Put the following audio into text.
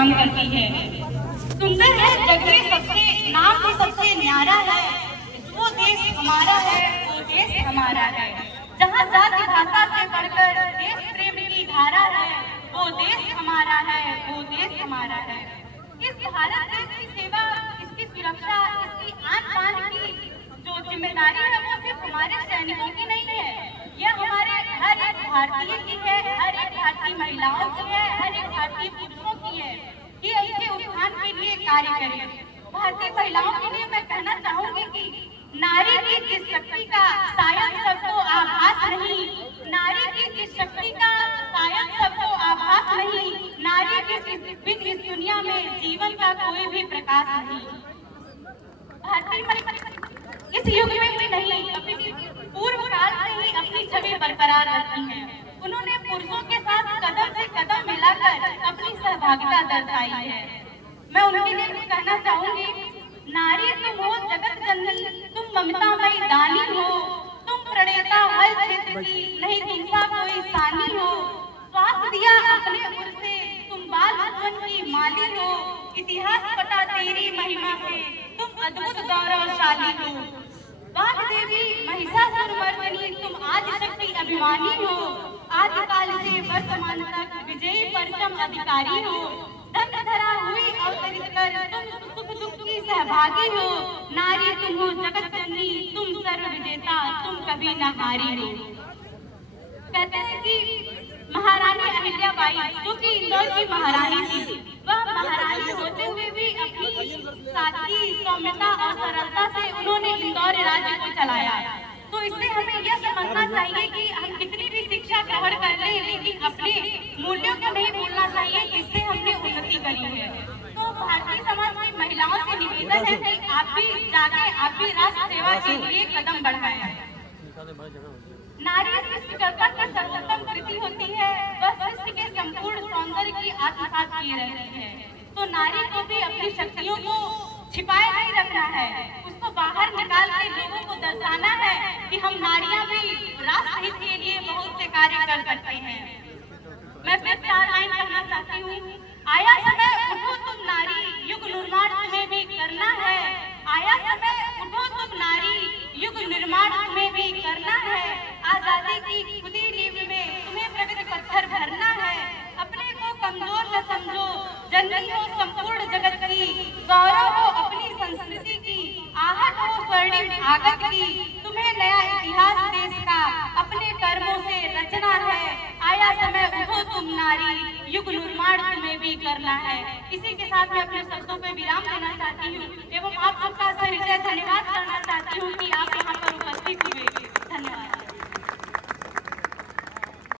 काम करती है। सुंदर है जग में सबसे, नाम भी सबसे न्यारा है, वो देश हमारा है, वो देश हमारा है। जहाँ जाति भाषा से बढ़कर देश प्रेम की धारा है, वो देश हमारा है, वो देश हमारा है। इस भारत देश की सेवा, इसकी सुरक्षा, इसकी आन बान की जो जिम्मेदारी है वो सिर्फ हमारे सैनिकों की नहीं है, यह हमारे हर एक भारतीय की है, हर एक भारतीय महिलाओं की है, हर एक भारतीय पुरुषों की है कि इसके उत्थान के लिए कार्य करें। भारतीय महिलाओं के लिए मैं कहना चाहूंगी कि नारी की जिस शक्ति का शायद सबको आभास नहीं, नारी की जिस शक्ति का शायद सबको आभास नहीं, नारी के बिन इस दुनिया में जीवन का कोई भी प्रकाश नहीं। भारतीय इस युग में भी नहीं, अपनी पूर्व काल से ही अपनी छवि बरकरार रखी है। उन्होंने पुरुषों के साथ कदम से कदम मिलाकर अपनी सहभागिता दर्शाई है। मैं उनके लिए भी कहना चाहूंगी, नारी तुम हो जगत जननी, तुम ममतामयी दानी हो, तुम प्रणेता हर क्षेत्र की, नहीं तुमसा कोई सानी हो। श्वास दिया अपने उर से, तुम बाल भवन की माली हो, इतिहास पता तेरी महिमा से, तुम अद्भुत गौरवशाली हो। वाग देवी महिषासुर मर्दिनी, तुम आदि शक्ति अभिमानी हो, आदिकाल से वर्तमान तक विजयी परचम अधिकारी हो। धन धरा हुई अवतरित कर तुम सुख दुख की सहभागी हो। नारी तुम हो जगत जननी, तुम सर्व विजेता, तुम कभी न हारी हो। कहते हैं कि महारानी अहिल्याबाई, जो कि इंदौर की महारानी थी, वह महारानी होते हुए भी अपनी सादगी, सौम्यता और सरलता से उन्होंने इंदौर राज्य को चलाया। तो इससे हमें यह समझना चाहिए कि हम कितनी भी शिक्षा ग्रहण कर लें, लेकिन अपने मूल्यों को नहीं भूलना चाहिए जिससे हमने उन्नति करी है। तो भारतीय समाज की महिलाओं से निवेदन है कि आप भी जागे, आप भी राष्ट्र सेवा के लिए कदम बढ़ाएं। नारी सृष्टिकर्ता की सर्वोत्तम कृति होती है, वह सृष्टि के संपूर्ण सौंदर्य की आत्मसात किए रहती है। तो नारी को भी अपनी शक्तियों को छिपाए नहीं रखना है, उसको बाहर निकाल के लोगों को दर्शाना है कि हम नारियां भी राष्ट्र हित के लिए बहुत से कार्य कर सकते हैं। मैं फिर 4 लाइन कहना चाहती हूँ। आया समय उठो तुम नारी, युग निर्माण तुम्हें भी करना है। आया समय उठो तुम नारी, युग निर्माण तुम्हें भी करना है। आजादी की खुदी नींव में तुम्हें प्रगति पत्थर भरना है। अपने को कमजोर न समझो, जननी हो संपूर्ण जगत की, गौरव हो अपनी संस्कृति की, आहट हो स्वर्णिम आगत की। तुम्हें नया इतिहास देश का अपने कर्मों से रचना है। आया समय उठो तुम नारी, युग निर्माण तुम्हें भी करना है। इसी के साथ मैं अपने शब्दों पे विराम देना चाहती हूँ एवं आप सबका